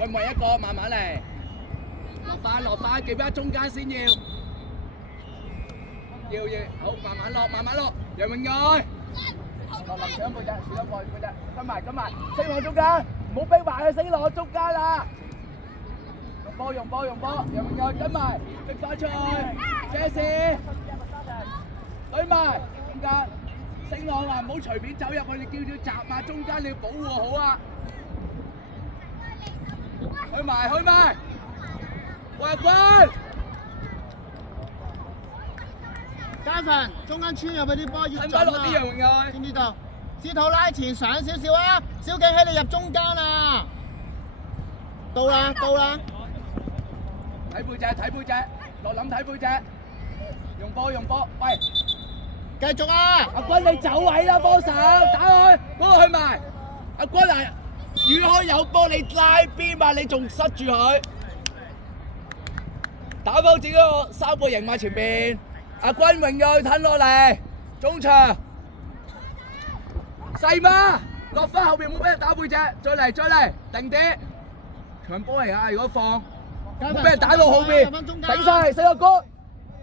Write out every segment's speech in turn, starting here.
喂，唔係一個，慢慢嚟。落翻，記翻中間先要，好，慢慢落，楊永愛，落林上背脊，少一個背脊，跟埋，升落中間，唔好逼埋佢，升落中間啦。用波，楊永愛跟埋，逼翻出去 ，Jesse， 對埋中間，升落啊，唔好隨便走入去，你叫閘啊，中間你要保護好啊。去埋。喂，君，嘉份中間穿入去啲波要準落啲楊永愛，知唔知道？司徒拉前上少少啊！蕭敬希你入中間啊！到啦！睇背脊，落諗睇背脊，用波，喂，繼續啊！阿君你走位啦，幫手打佢，嗰個去埋，阿君啊，如果有波你拉邊嘛，你仲塞住佢。打波自己個三個型埋前邊，阿君榮鋭褪落嚟，中場細媽落翻後邊冇俾人打背脊，再嚟，定啲長波嚟啊！如果放冇俾人打到後邊，頂晒四個哥，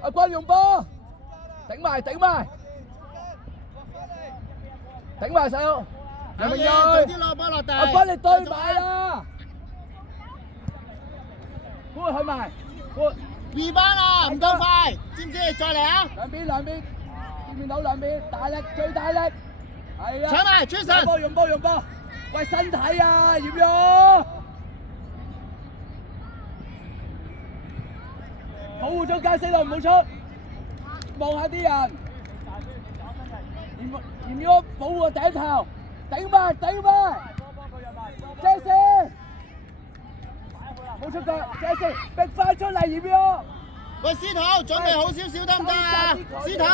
阿君用波頂埋，細佬，楊榮鋭，啲落波落地，阿君你對埋啦，嗰個去埋。二班啊，唔夠快，知唔知？再嚟啊！兩邊，見到兩邊，大力，最大力，係啊！搶埋，出神！用波，喂身體啊，要唔要？保護中間四路唔好出，望下啲人，要唔要保護個頂頭？頂埋，Jesse！冇出腳 ，Jesse 逼翻出嚟，要唔要？喂，司徒準備好少少得唔得啊？司徒，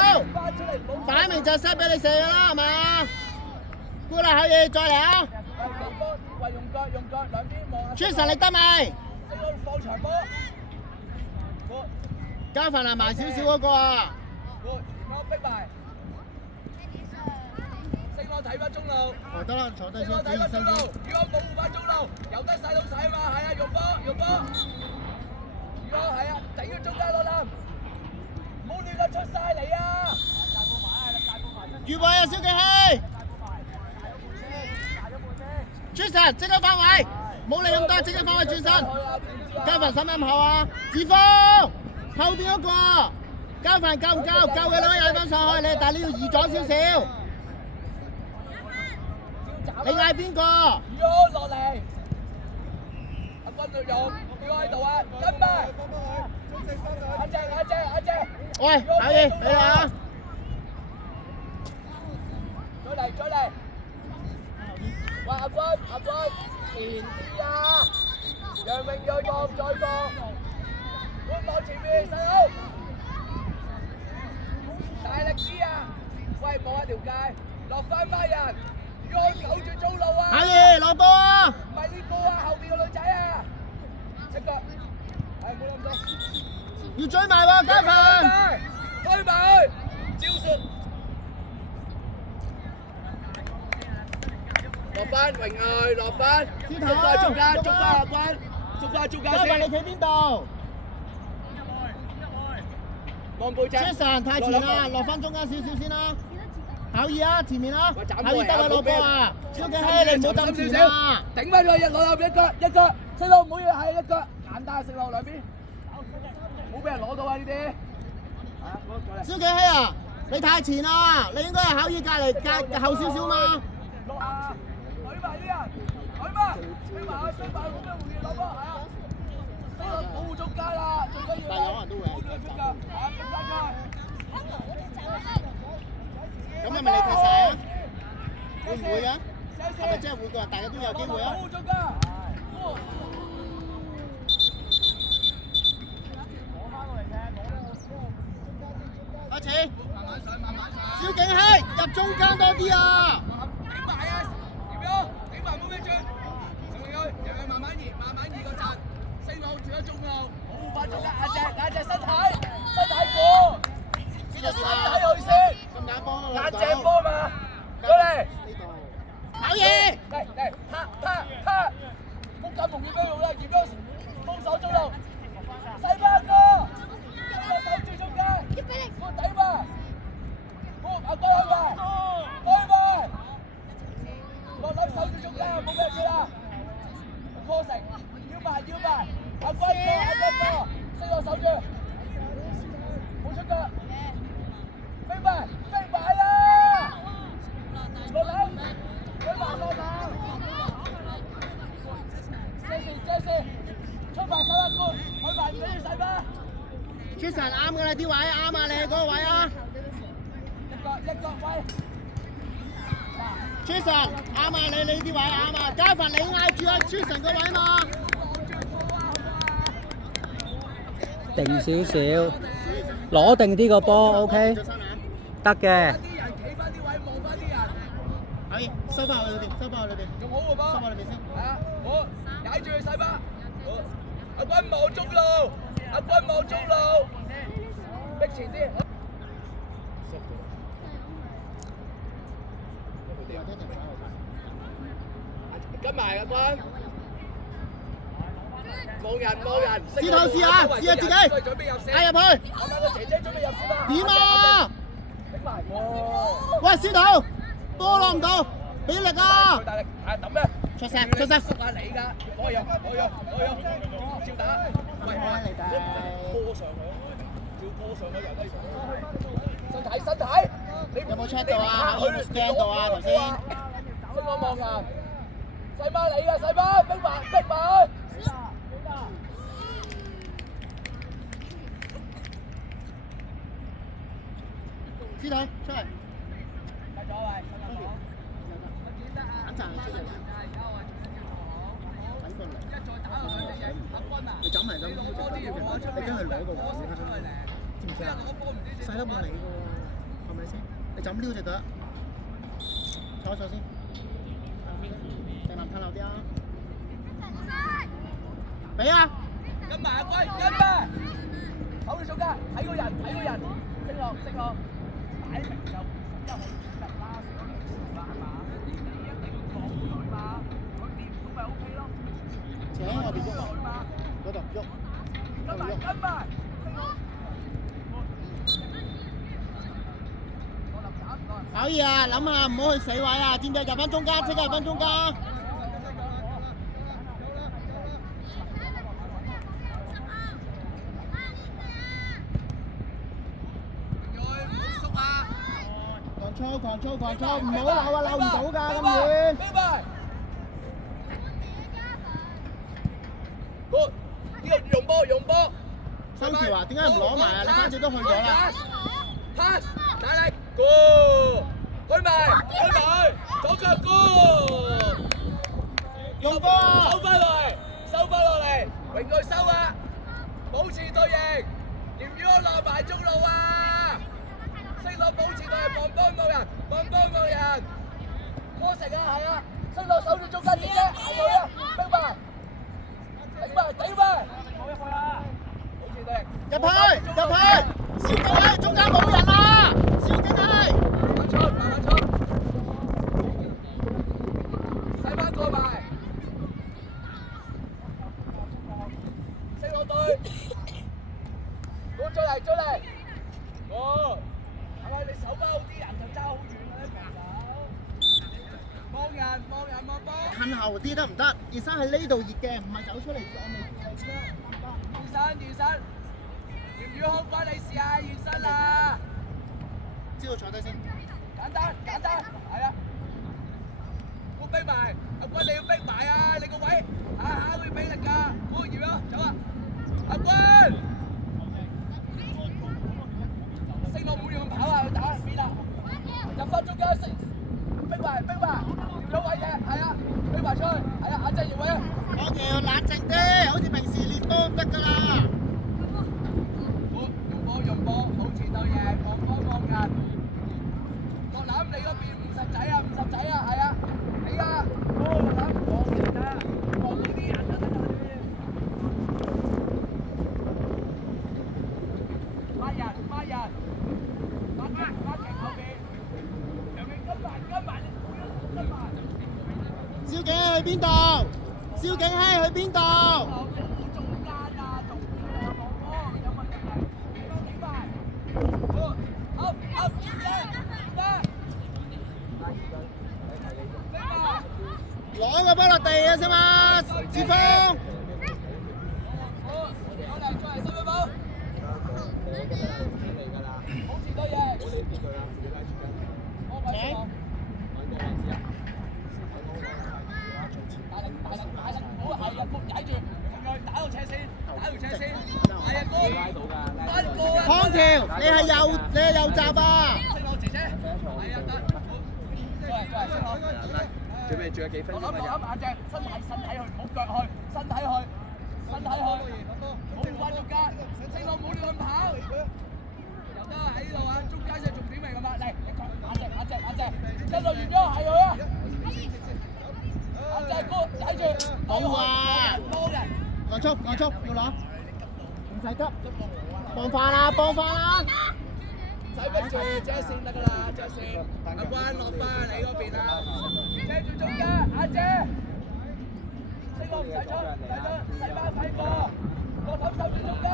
擺明就 set 俾你射㗎啦，係嘛？過嚟可以，再嚟啊！喂，用腳，兩邊望下。出神力得未？放長波。嘉份啊，埋少少嗰個啊！我逼埋。升我睇翻中路。哦，得啦，坐低先，升我睇翻中路，如果保護翻中路，由得晒到使啊嘛，係啊，用波。如果係啊，頂住中間落籃，唔好亂咁出晒嚟啊！預備啊，蕭敬希！轉神，即刻翻位，冇理咁多，即刻翻位轉身。嘉份使唔使後啊？志峰，後邊嗰個，嘉份夠唔夠？夠嘅你可以嗌翻上去，但係你要移咗少少。你嗌邊個？落嚟，阿君用，喺度啊，跟埋，阿姐，喂，阿爺，你啊！再嚟，喂阿君，前啲啊，楊永鋭再放，往前面細佬，大力啲啊，喂望下條街，落翻班人。守住中路啊！阿爺攞波啊！唔係呢波啊，後邊個女仔啊！隻腳，係冇咁多。要追埋喎，嘉份！追埋，招數。落翻榮愛，落翻，捉翻中間阿君，捉翻中間先。嘉份你企邊度？望背脊。出神太前啦，落翻中間少少先啦。考二啊，前面啦，考二得啦，攞波啊！蕭敬希，你唔好爭前啊！頂翻佢，落後邊一腳，四路唔好要係一腳，簡單食落兩邊，唔好俾人攞到啊呢啲。蕭敬希啊，你太前啦，你應該係考二隔後少少嘛。落啊！舉埋啲人，舉埋，追埋，冇咩回應攞波，係啊！四路保護中間啦，最緊要啦，保住佢出腳，係逼翻出去。咁係咪你踢晒啊？會唔會啊？係咪真係會㗎？大家都有機會啊！開始，蕭敬希入中間多啲啊！頂埋啊！點樣？頂埋冇咩轉，上去慢慢移個陣，升路轉咗中路，保護翻中間壓隻身體過。身體去先，眼正波嘛，過嚟，考嘢，嚟，拍，唔好咁容易俾用啦，葉咗封鎖中路，細巴哥，守住中間，個底嘛，阿哥開埋，開埋，落粒守住中間，冇咩事啦，過成，要埋，阿軍哥，識我守住，冇出腳，飛埋啦，落籃，飛埋落籃。Jesse，出埋手一個，開埋唔俾你使咩？出神啱㗎啦，啲位啱啊，你嗰個位啊！一個位。出神啱啊，你啲位啱啊，嘉凡你嗌住啊，出神個位嘛。定少少，攞定啲個波 ，OK，得嘅。啲人企翻啲位，望翻啲人。可以，收翻去裏邊，收翻去裏邊。仲好個波。收翻裏邊先。係啊，好，踩住佢細巴。阿軍望中路，逼前啲。跟埋阿軍。冇人。試下自己。嗌入去。啱啱個姐姐準備入先啦。點啊？頂埋喎。喂，司徒，波攞唔到，俾力啊！大力，抌咩？出聲。縮下你㗎，我用，照打。喂，波上去，照波上去人低身體。你有冇 check 到啊？有冇 scan 到啊？頭先。識我望人。細媽你㗎，細媽，逼埋。司徒出嚟。你走埋咁，你跟佢攞個波先，知唔知啊？細粒冇你嘅喎，係咪先？你就咁撩隻腳，坐先。定南褪後啲啊！俾啊！跟埋阿龜，守住中間，睇個人，升落，擺明就一號入啦，少啲事啦，係嘛？你一定要放佢嘛，佢掂到咪 OK 咯。扯喺外邊喐啊！嗰度喐，跟埋，可以啊，諗下唔好去死位啊！知唔知？入翻中間，即刻入翻中間。狂操，唔好扭啊，扭唔到㗎咁遠。呢個用波。收條啊？點解唔攞埋啊？你反正都去咗啦。pass， 大力，go，開埋，左腳 go， 用波啊！收翻落嚟，永佢收啊，保持隊形，要唔要落埋中路啊？升落保持隊形，望幫人，波成啊，係啊，升落守住中間點啫，係佢啊，逼埋，頂埋，冇入去啦，保持隊形，入去，燒緊喺中間冇人啊，燒緊係，慢慢出，細班過埋，升落隊，好追嚟，好。你手包好啲人就揸好遠啦，望人望波。褪後啲得唔得？熱身喺呢度熱嘅，唔係走出嚟我未。熱身，要好關你事啊！熱身啊！知道坐低先。簡單，係啊。我逼埋，阿軍你要逼埋啊！你個位下都要俾力㗎。好，熱咯，走啊！阿軍。升落冇用跑啊！去打邊啦！入翻中間，逼埋，有位嘅，係啊，逼埋出去，係啊，阿正要位啊！我哋要冷靜啲，好似平時練波咁得㗎啦。用波，保持隊形，望人。落籃你嗰邊50仔啊，係啊，你啊，落籃望人啊，望到啲人啊，得。孖人。小姐去邊度？蕭景希去邊度？中間啊，仲有冇波？有問題係點樣點埋？up up 攞個波落地啊，先嘛，志峰。有嚟再嚟收咗波。好似多嘢。請。大力，唔好係啊，谷踩住，打到斜線，打條斜線，係啊，谷，翻過啊！康橋，你係右閘啊！星朗姐姐，係啊，得，再嚟，星朗，準備仲有幾分鐘啊？我諗眼隻，身體去，唔好腳去，身體去，唔好亂彎中間，星朗唔好亂咁跑，又得喺呢度啊，中間先係重點嚟㗎嘛，嚟，眼隻，跟住完咗係佢啊！眼隻哥睇住，好啊！多人，降速要攞，唔使急，幫翻啦！唔使逼住遮線得㗎啦，遮線，阿關落翻你嗰邊啦，遮住中間，眼隻，星朗唔使出，細巴睇過，個手守住中間。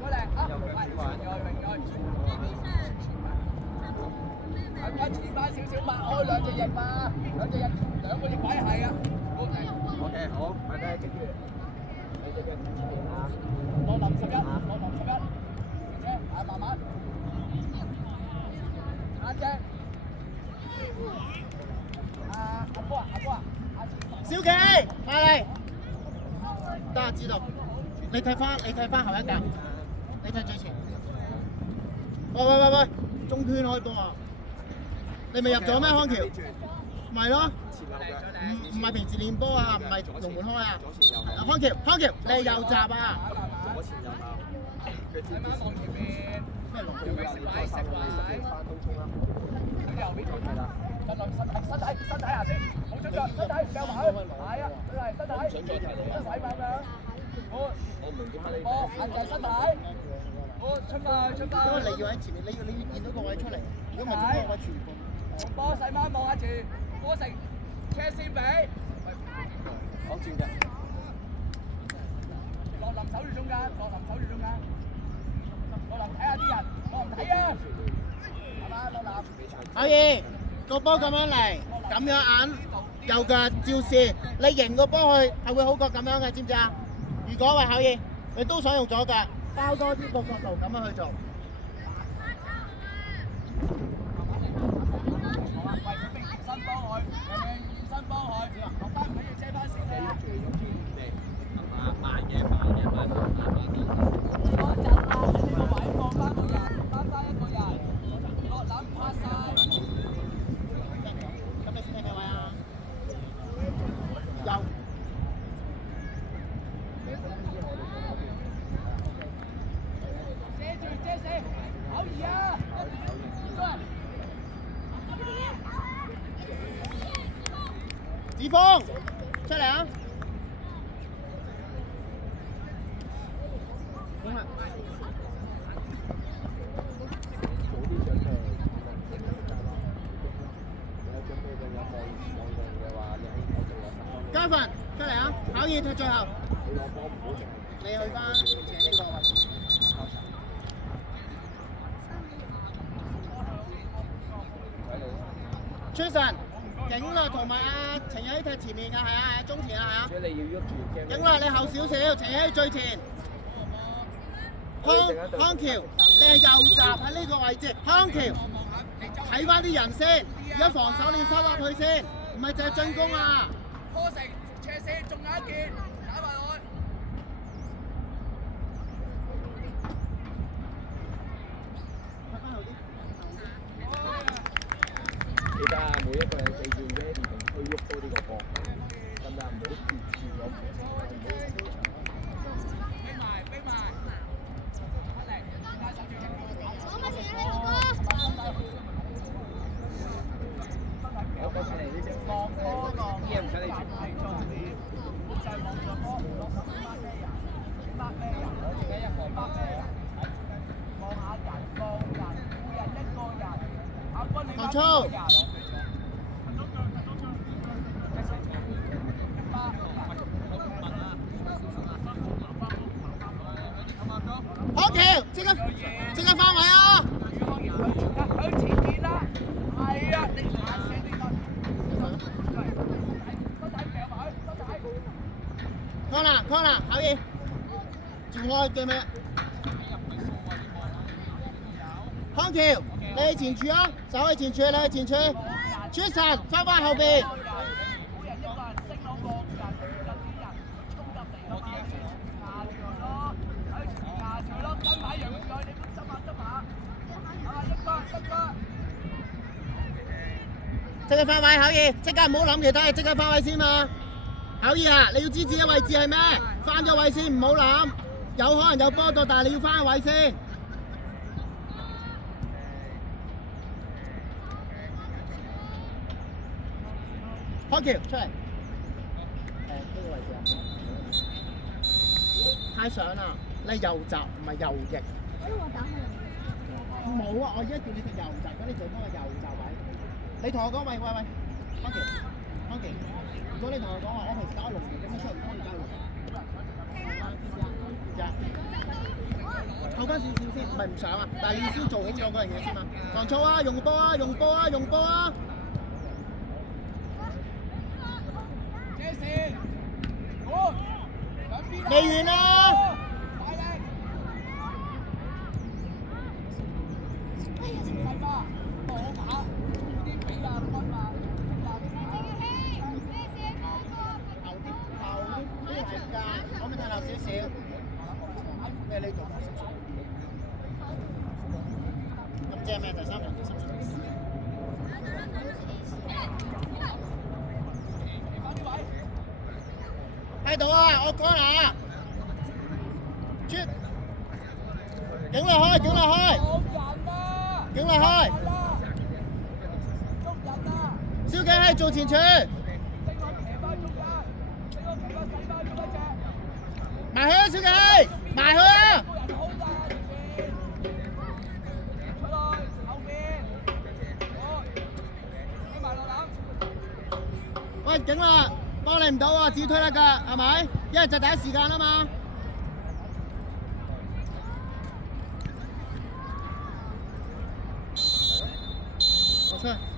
過嚟啊！係咪前翻少少，擘開兩隻翼嘛？兩個翼位係啊。OK， 好，快啲跟住。落林11，姐姐，慢慢。眼隻。阿哥啊！小琪，快嚟！得知道。你睇翻後一格，你睇最前。喂，中圈開波啊！你咪入咗咩康橋？咪咯，唔係平時練波啊，唔係龍門開啊。康橋，你係右閘啊！左前右後，佢慢慢望前面。咩龍門食位？喺後邊係啦。身體下先，冇出腳，身體唔夠埋。係啊，佢係身體，身體慢慢。好，波限制身體。好，出發。因為你要喺前面，你要見到個位出嚟。如果唔係，中間位全部。波細媽望下住，波成車先俾。好轉嘅。落林守住中間。落林睇下啲人，落林睇啊！係嘛，落林。可以，個波咁樣嚟，咁樣眼，右腳照射，你迎個波去係會好過咁樣嘅，知唔知啊？如果話可以，你都想用左腳，包多啲個角度咁樣去做。子峰，出嚟啊！嘉文，出嚟啊！考驗踢最後，你去翻前呢個位置。崔神。景樂同埋阿程有希踢前面㗎，係啊，中前啊，係啊。所以你要喐住。景樂你後少少，程有希最前。康橋，你係右閘喺呢個位置。康橋，睇翻啲人先，而家防守你要收入去先，唔係淨係進攻啊。拖成斜線，仲有一件，打埋落去。記得每一個人記住咧，唔同推喐多啲個波，得唔得？唔好跌住咗，逼埋，出嚟，帶手住隻腳。我咪前喺度波。我過嚟呢隻波，呢嘢唔使你轉。就係望住波，攞咩人？我自己一個望下人，每人一個人。阿君你操。好球，即刻翻位啊！向前面啦，係啊，你下射呢個，身體掉埋去，身體。corner，可以，轉開嘅咩？康橋，你去前處啊，走去前處，你去前處，出神，翻返後邊。每人一個人升到個人，有啲人衝入嚟咯，壓住佢咯，壓住佢咯，跟埋楊永在，你都執下，一個。即刻翻位，考義，即刻唔好諗其他嘢，即刻翻位先嘛。考義啊，你要知自己位置係咩？翻咗位先，唔好諗。有可能有波到，但係你要翻位先。開橋出嚟。呢個位置啊。太上啦！你係右閘唔係右翼。冇啊！我而家叫你哋右閘，咁你做翻個右閘位。你同我講，喂，康橋，如果你同我講話，我平時打龍門，咁樣出唔可以打龍門。後翻少少先，唔係唔想啊，但係你要先做好咗嗰樣嘢先嘛。防操啊，用波啊！未完啊！可唔可以睇落少少？咩呢度？咁即係咩？第三場喺度啊！我講啦，出，警落開！小景喺做前處，埋去啊！小景，埋去啊！喂，警啦，幫你唔到啊，自己推得㗎，係咪？因為就第一時間啊嘛。我出。